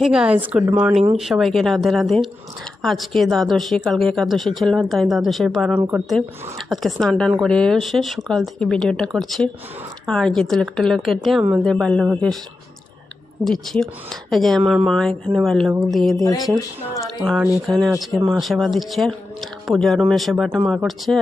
Hey guys, good morning. সবাইকে রাধে রাধে। আজকে দ্বাদশী, কালকে একাদশী ছিল, তাই দ্বাদশীর পালন করতে আজকে স্নান টান করে এসে সকাল থেকে ভিডিওটা করছি। আর যে তিলক টিলক কেটে আমাদের বাল্যভোগে দিচ্ছি। এই যে আমার মা এখানে বাল্যভোগ দিয়ে দিয়েছে, আর এখানে আজকে মা সেবা দিচ্ছে, পূজা রুমের সেবাটা মা করছে।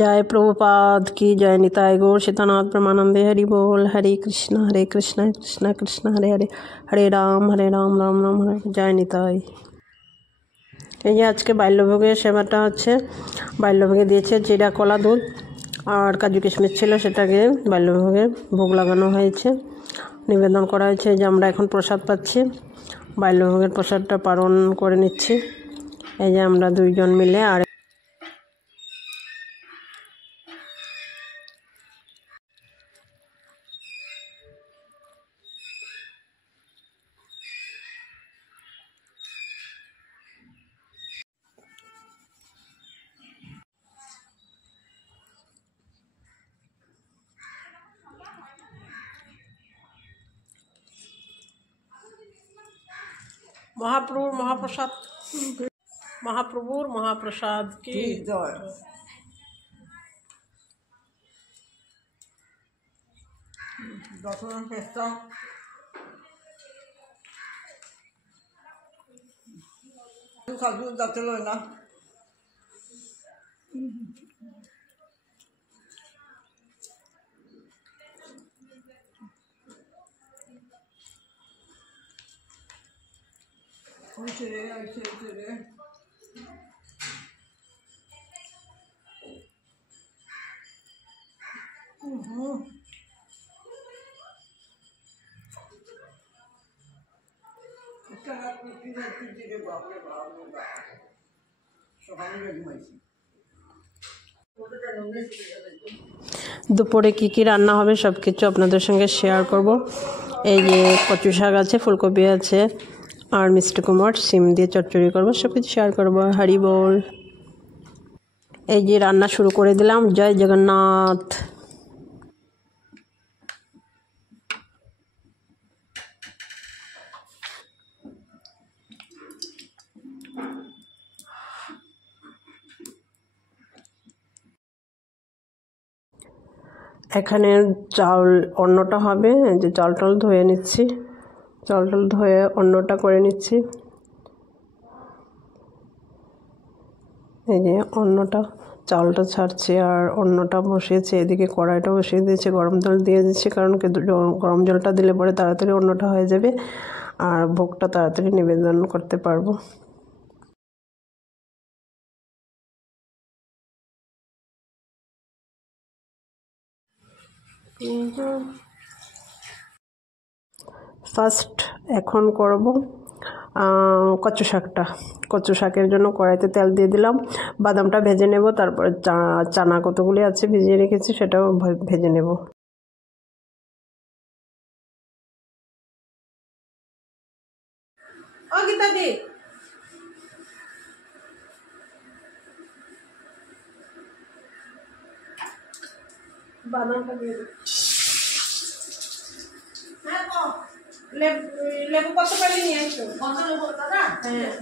जय प्रभुपाद की जय। निताय गौर सीतानाथ परमानंदे। हरि बोल। हरे कृष्णा कृष्णा कृष्णा हरे हरे, हरे राम राम राम हरे। जय निताय। এই যে আজকে বাল্যভোগের সেবাটা হচ্ছে, বাল্যভোগে দিয়েছে জিরা কলা দুধ আর কাজু কিশমিশ ছিল, সেটাকে বাল্যভোগে ভোগ লাগানো হয়েছে, নিবেদন করা হয়েছে। যে আমরা এখন প্রসাদ পাচ্ছি, বাল্যভোগের প্রসাদটা পালন করে নিচ্ছি। এই যে আমরা দুইজন মিলে। আর महाप्रभुर महाप्रसाद, महाप्रभुर महाप्रसाद की जय। दर्शन চেষ্টা খাজু যাচ্ছিল না। দুপুরে কী কী রান্না হবে সব কিছু আপনাদের সঙ্গে শেয়ার করব। এই যে কচু শাক আছে, ফুলকপি আছে, আর মিষ্টি কুমড় সিম দিয়ে চচ্চড়ি করবো, সব কিছু শেয়ার করবো। হরি বল। এই যে রান্না শুরু করে দিলাম। জয় জগন্নাথ। এখানে চাল অন্নটা হবে, যে চাল টাল ধুয়ে নিচ্ছি, চাল টাল ধুয়ে অন্নটা করে নিচ্ছি। এই যে অন্নটা, চালটা ছাড়ছি আর অন্নটা বসিয়েছি। এদিকে কড়াইটা বসিয়ে দিয়েছি, গরম জল দিয়ে দিচ্ছি, কারণ গরম জলটা দিলে পরে তাড়াতাড়ি অন্নটা হয়ে যাবে আর ভোগটা তাড়াতাড়ি নিবেদন করতে পারবো। ফার্স্ট এখন করব কচু শাকটা। কচু শাকের জন্য কড়াইতে তেল দিয়ে দিলাম, বাদামটা ভেজে নেব, তারপরে চানা কতগুলি আছে ভিজিয়ে রেখেছি সেটাও ভেজে নেব। বাদামটা দিয়ে দিই। লেবু কত পারি নিয়ে আসো? কত লেবু দাদা? হ্যাঁ।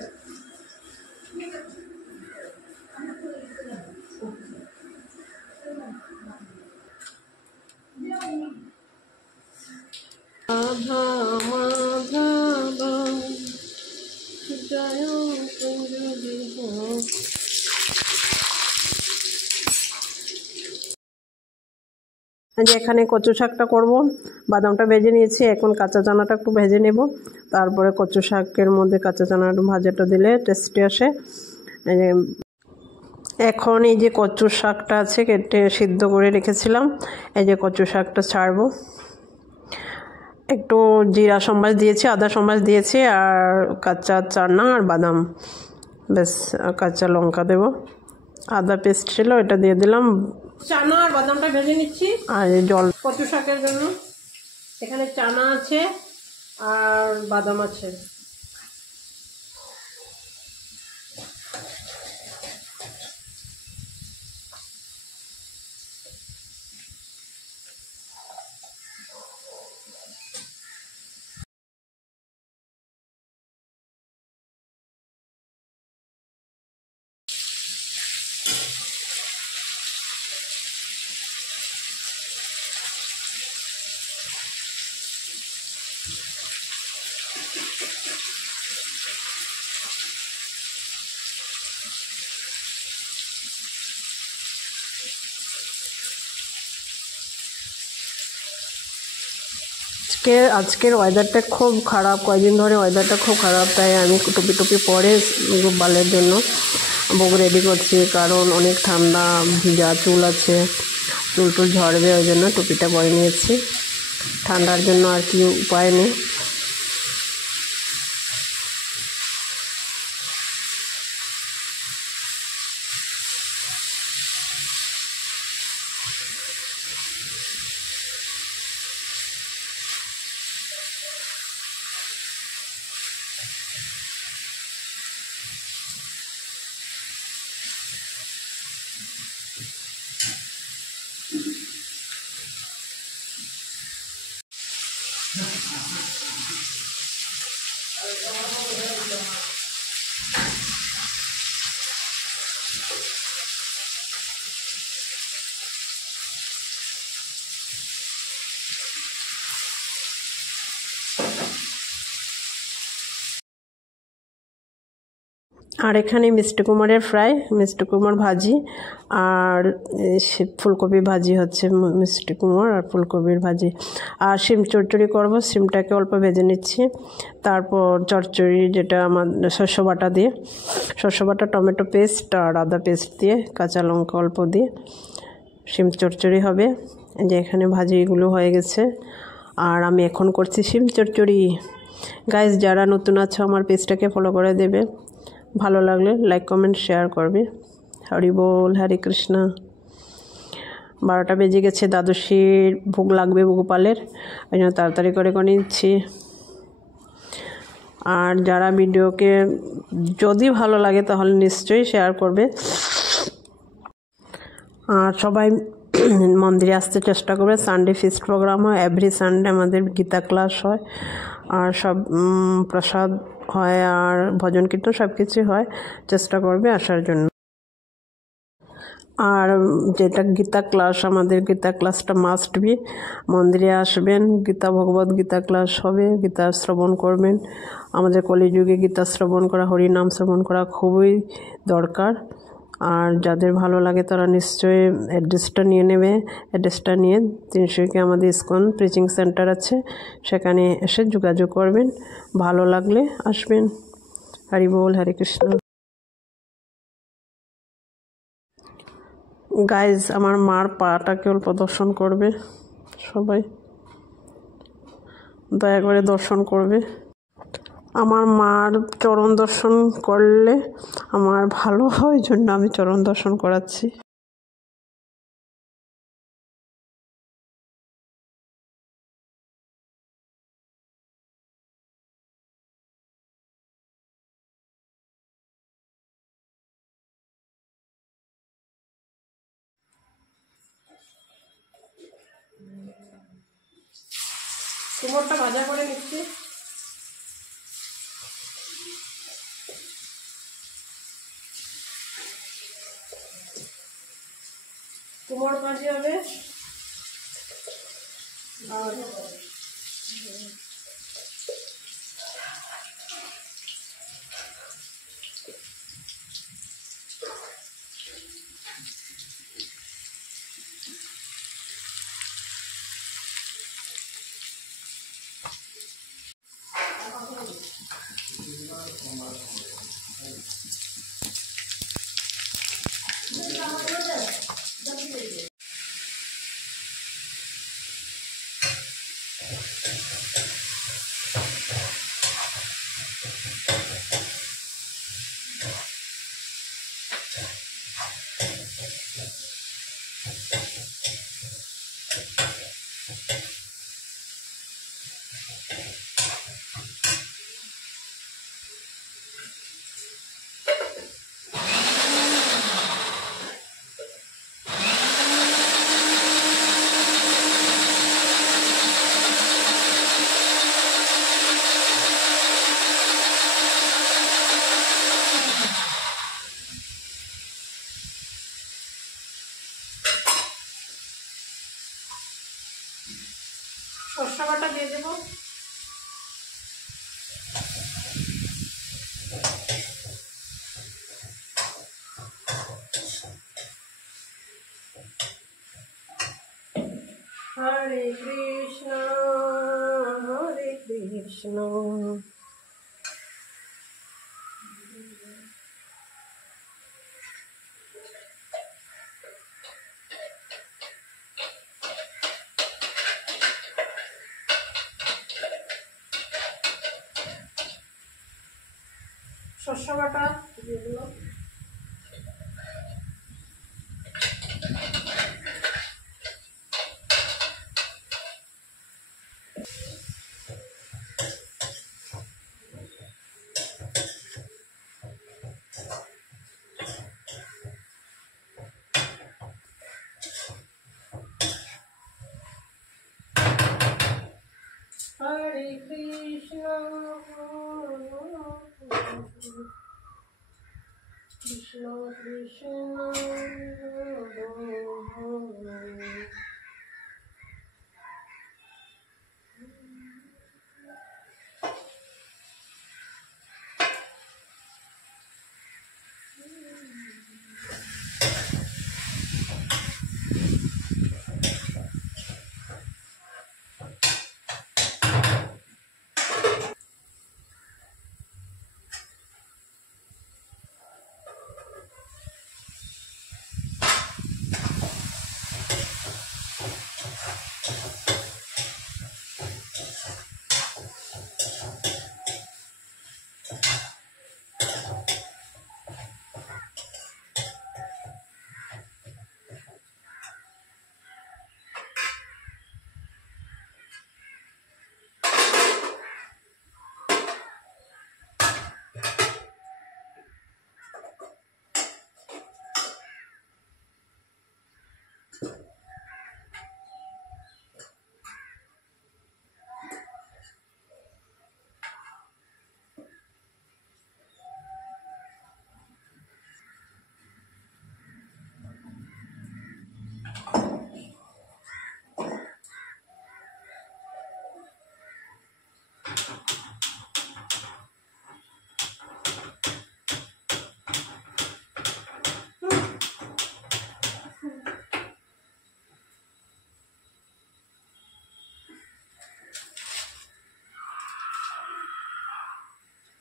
রাধা মাধব জয় যে এখানে কচু শাকটা করব, বাদামটা ভেজে নিয়েছি, এখন কাঁচা চানাটা একটু ভেজে নেব, তারপরে কচু শাকের মধ্যে কাঁচা চানাটা ভাজাটা দিলে টেস্টি আসে। এখন এই যে কচু শাকটা আছে, কেটে সিদ্ধ করে রেখেছিলাম, এই যে কচু শাকটা ছাড়বো। একটু জিরা সমাজ দিয়েছি, আদা সমাজ দিয়েছি, আর কাঁচা চানা আর বাদাম, বেশ কাঁচা লঙ্কা দেব, আদা পেস্ট ছিল এটা দিয়ে দিলাম। চানা আর বাদামটা ভেজে নিচ্ছি। আর জল কচু শাকের জন্য এখানে চানা আছে আর বাদাম আছে। আজকের ওয়েদারটা খুব খারাপ, কয়েকদিন ধরে ওয়েদারটা খুব খারাপ, তাই আমি টুপি টুপি পরে বালের জন্য ভোগ রেডি করছি, কারণ অনেক ঠান্ডা, ভিজা চুল আছে, চুল টুল ঝরবে, ওই জন্য টুপিটা পরে নিয়েছি। ঠান্ডার জন্য আর কি উপায় নেই। আর এখানে মিষ্টি কুমড়ের ফ্রাই, মিষ্টি কুমড় ভাজি, আর ফুলকপি ভাজি হচ্ছে, মিষ্টি কুমড় আর ফুলকপির ভাজি। আর শিম চচ্চড়ি করব, শিমটাকে অল্প ভেজে নিচ্ছি। তারপর চচ্চড়ি, যেটা আমার শস্য বাটা দিয়ে, শস্য বাটা, টমেটো পেস্ট আর আদা পেস্ট দিয়ে, কাঁচা লঙ্কা অল্প দিয়ে শিম চচ্চড়ি হবে। যে এখানে ভাজিগুলো হয়ে গেছে, আর আমি এখন করছি শিম চচ্চড়ি। গাইস, যারা নতুন আছো আমার পেজটাকে ফলো করে দেবে, ভালো লাগলে লাইক কমেন্ট শেয়ার করবে। হরি বল, হরে কৃষ্ণ। 12টা বেজে গেছে, দ্বাদশীর ভোগ লাগবে গোপালের, ওই জন্য তাড়াতাড়ি করে নিচ্ছি। আর যারা ভিডিওকে যদি ভালো লাগে তাহলে নিশ্চয়ই শেয়ার করবে, আর সবাই মন্দিরে আসতে চেষ্টা করবে। সানডে ফিস্ট প্রোগ্রাম হয়, এভরি সানডে আমাদের গীতা ক্লাস হয়, আর সব প্রসাদ হয়, আর ভজন কীর্তন সব কিছুই হয়। চেষ্টা করবে আসার জন্য। আর যেটা গীতা ক্লাস, আমাদের গীতা ক্লাসটা মাস্ট বি, মন্দিরে আসবেন, গীতা ভগবত গীতা ক্লাস হবে, গীতা শ্রবণ করবেন। আমাদের কলিযুগে গীতা শ্রবণ করা, হরিনাম শ্রবণ করা খুবই দরকার। আর যাদের ভালো লাগে তারা নিশ্চয়ই অ্যাড্রেসটা নিয়ে নেবে। অ্যাড্রেসটা নিয়ে 300 আমাদের ইসকন প্রিচিং সেন্টার আছে, সেখানে এসে যোগাযোগ করবেন। ভালো লাগলে আসবেন। হরি বল, হরে কৃষ্ণ। গাইজ, আমার মার পাটাকে অল্প দর্শন করবে, সবাই দয়া করে দর্শন করবে। আমার মার চরণ দর্শন করলে আমার ভালো হয়, জন্য আমি চরণ দর্শন করাচ্ছি। কুমড়টা ভাজা করে নিচ্ছি। কুমড় ভাজি হবে, আর Hare Krishna, Hare Krishna. শস্য বাটা যেগুলো Hare Krishna, Krishna Krishna,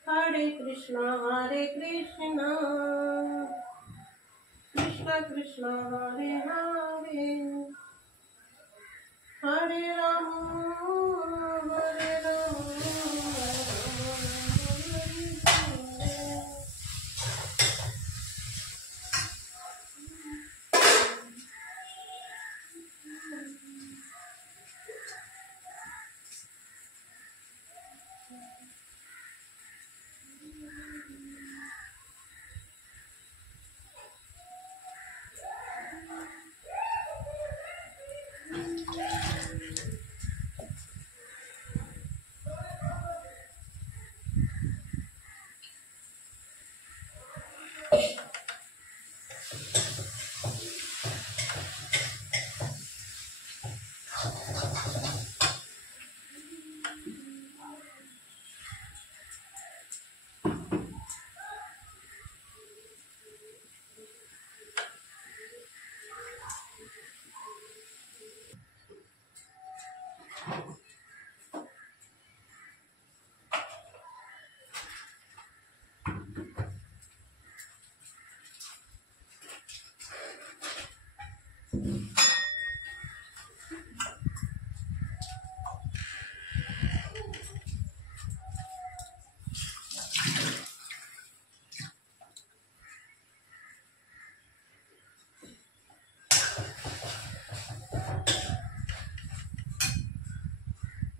Hare Krishna, Hare Krishna, Krishna Krishna, Hare Hare, Hare Rama, Hare Rama,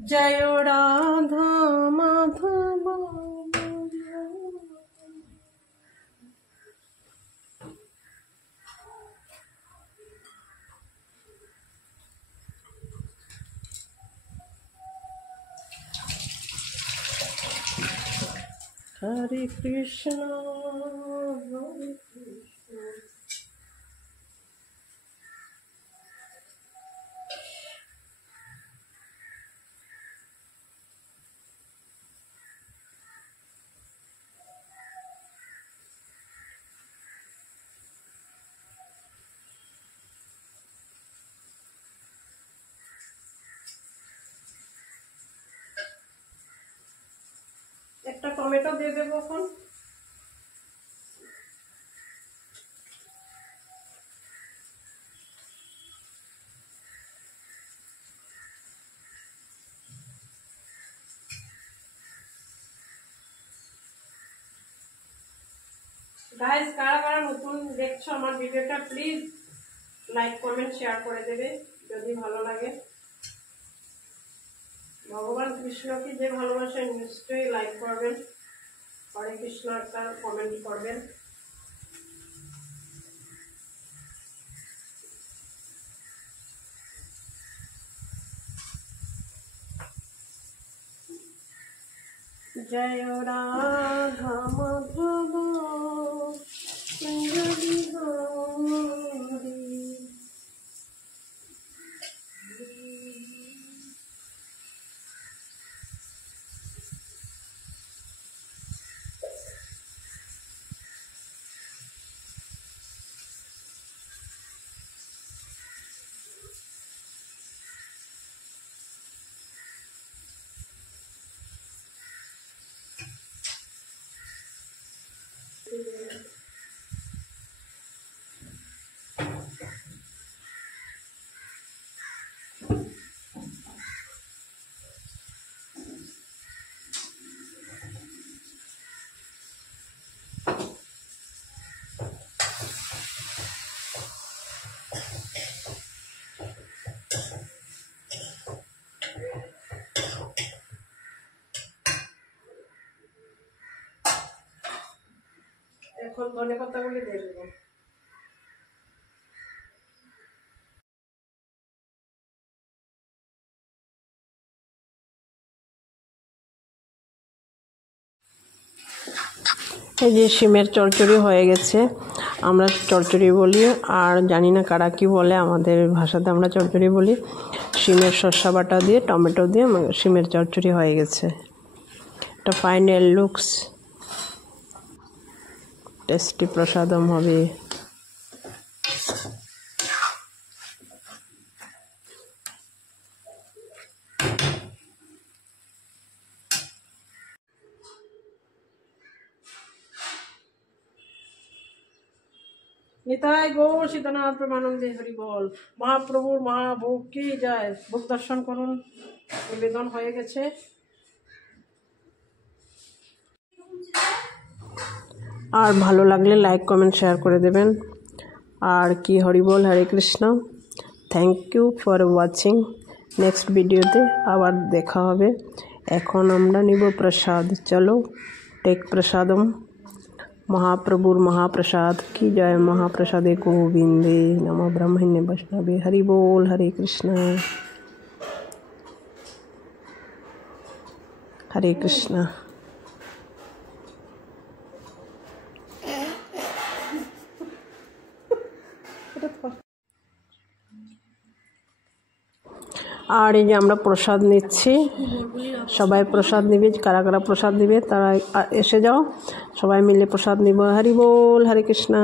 Jai Radha Madhava. Hare Krishna, Hare Krishna. Tomato দিয়ে দেবো এখন। গাইস, কারা কারা নতুন দেখছো আমার ভিডিওটা, প্লিজ লাইক কমেন্ট শেয়ার করে দেবে যদি ভালো লাগে। ভগবান কৃষ্ণকে যে ভালোবাসেন নিশ্চয়ই লাইক করবেন, হরে কৃষ্ণ একটা কমেন্ট করবেন। জয় রাধা মাধব হরি হরি। এখন ধনে পাতাগুলি দিয়ে দেবো। এই যে শিমের চচ্চড়ি হয়ে গেছে, আমরা চচ্চড়ি বলি, আর জানি না কারা কি বলে, আমাদের ভাষাতে আমরা চচ্চড়ি বলি। শিমের শসা বাটা দিয়ে টমেটো দিয়ে শিমের চচ্চড়ি হয়ে গেছে। এটা ফাইনাল লুকস, টেস্টি প্রসাদম হবে। নিতাই গৌর সীতানাথ প্রেমানন্দে হরি বল। মহাপ্রভুর মহাভোগ কি যায়, ভোগ দর্শন করুন, নিবেদন হয়ে গেছে। আর ভালো লাগলে লাইক কমেন্ট শেয়ার করে দেবেন। আর কি হরি বল, Hare Krishna. Thank you for watching. Next ভিডিওতে আবার দেখা হবে। এখন আমরা নিব প্রসাদ, চলো টেক প্রসাদম। महाप्रभुर महाप्रसाद की जय। महाप्रसादे गोविंदे नमः ब्रह्मण्य वैष्णवे हरि बोल। हरे कृष्ण हरे कृष्ण। আর এই যে আমরা প্রসাদ নিচ্ছি, সবাই প্রসাদ নিবে, কারা কারা প্রসাদ নিবে তারা এসে যাও, সবাই মিলে প্রসাদ নিব। হরি বল, হরে কৃষ্ণ।